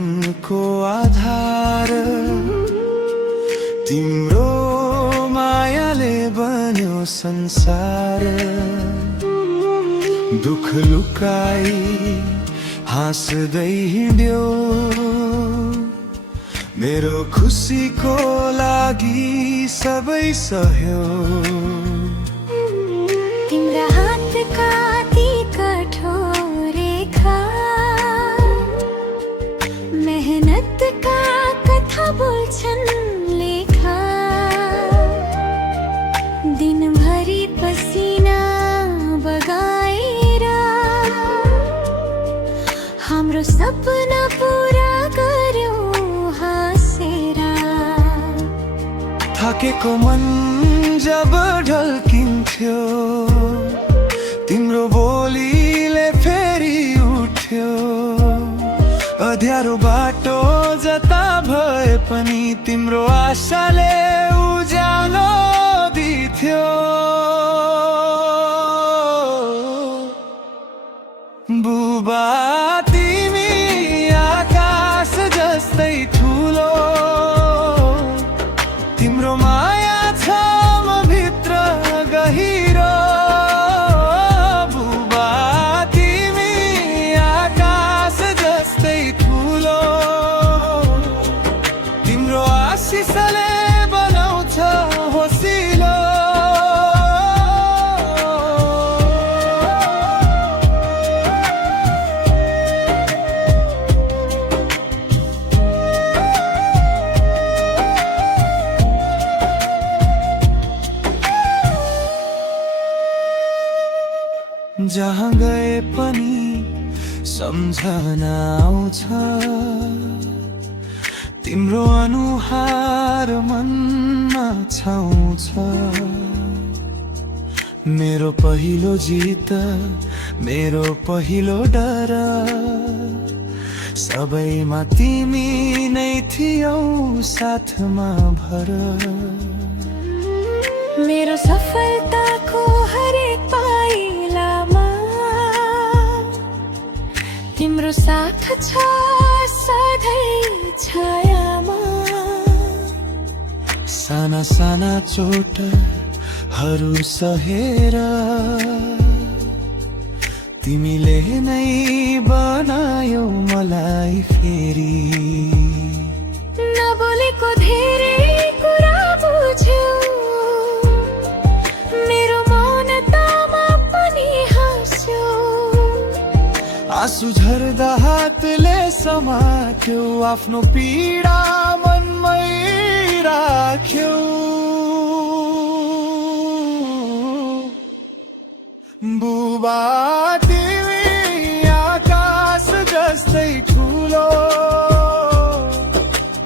जीवनको आधार तिम्रो मायाले बन्यो संसार। दुख लुकाई हाँस्दै हिँड्यो, मेरो खुसीको लागि सबै सहयो। तिम्रा हातका ती कठोर रेखा, मेहनतका कथा बोल्छन् लेखा। दिनभरि पसिना बगाएर हाम्रो सपना पूरा गर्यो हाँसेर। थाकेको मन जब ढल्किन्थ्यो, तिम्रो बोलीले फेरि उठ्यो। अँध्यारो बाटो जता भए पनि तिम्रो आशाले उज्यालो दिथ्यो। बुबा तिमी आकाश जस्तै ठुलो, तिम्रो माया छ म भित्र गहिरो। बुबा तिमी आकाश जस्तै ठुलो, तिम्रो आशिषले बनाउँछ होसिलो। जहाँ गए पनि सम्झना आउँछ, तिम्रो अनुहार मनमा छाउँछ। मेरो पहिलो जित, मेरो पहिलो डर, सबैमा तिमी नै थियौ साथमा भर। मेरो सफलताको हरेक पाइलामा तिम्रो साथ छ सधैँ छायामा। साना साना चोटहरू सहेर तिमीले नै बनायौ मलाई फेरि। नबोलेको धेरै कुरा बुझ्यौ, मेरो मौनतामा पनि हाँस्यौ। आँसु झर्दा हातले समात्यो, आफ्नो पीडा मनमै राख्यौ। बुबा तिमी आकाश जस्तै ठुलो,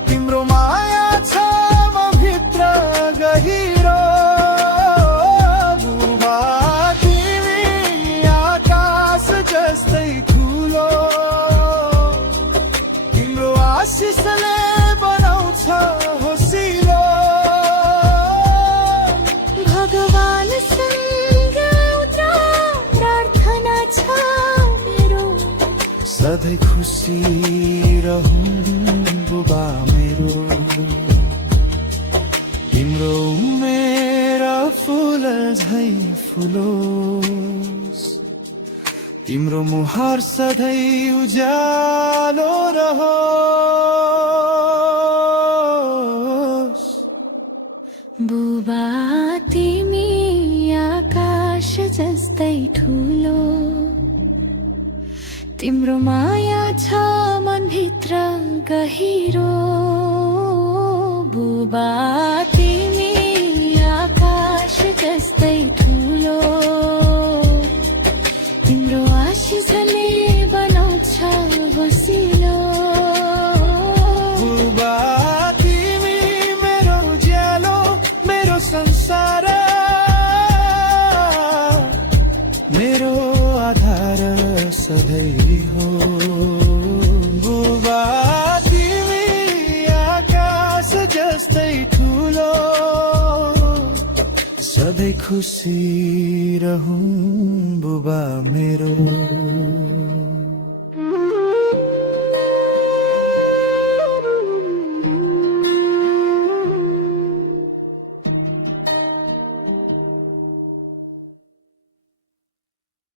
तिम्रो माया छ म भित्र गहिरो। बुबा तिमी आकाश जस्तै ठुलो, तिम्रो आशिषले बनाउँछ होसिलो। भगवानसँग उत्र प्रार्थना छ मेरो, सधैँ खुसी रहूं बुबा मेरो। तिम्रो मेरा फुल झै फुलोस्, तिम्रो मुहार सधैँ उज्यालो रहोस्। बुबा तिमी आकाश जस्तै ठुलो, तिम्रो माया छ मनभित्र गहिरो। बुबा तिमी आकाश जस्तै ठुलो, तिम्रो आशिषले बनाउँछ होसिलो। बुबा तिमी मेरो उज्यालो, मेरो संसार, मेरो आधार सधैँ हो। बुबा तिमी आकाश जस्तै ठुलो, सधैँ खुसी रहूं बुबा मेरो।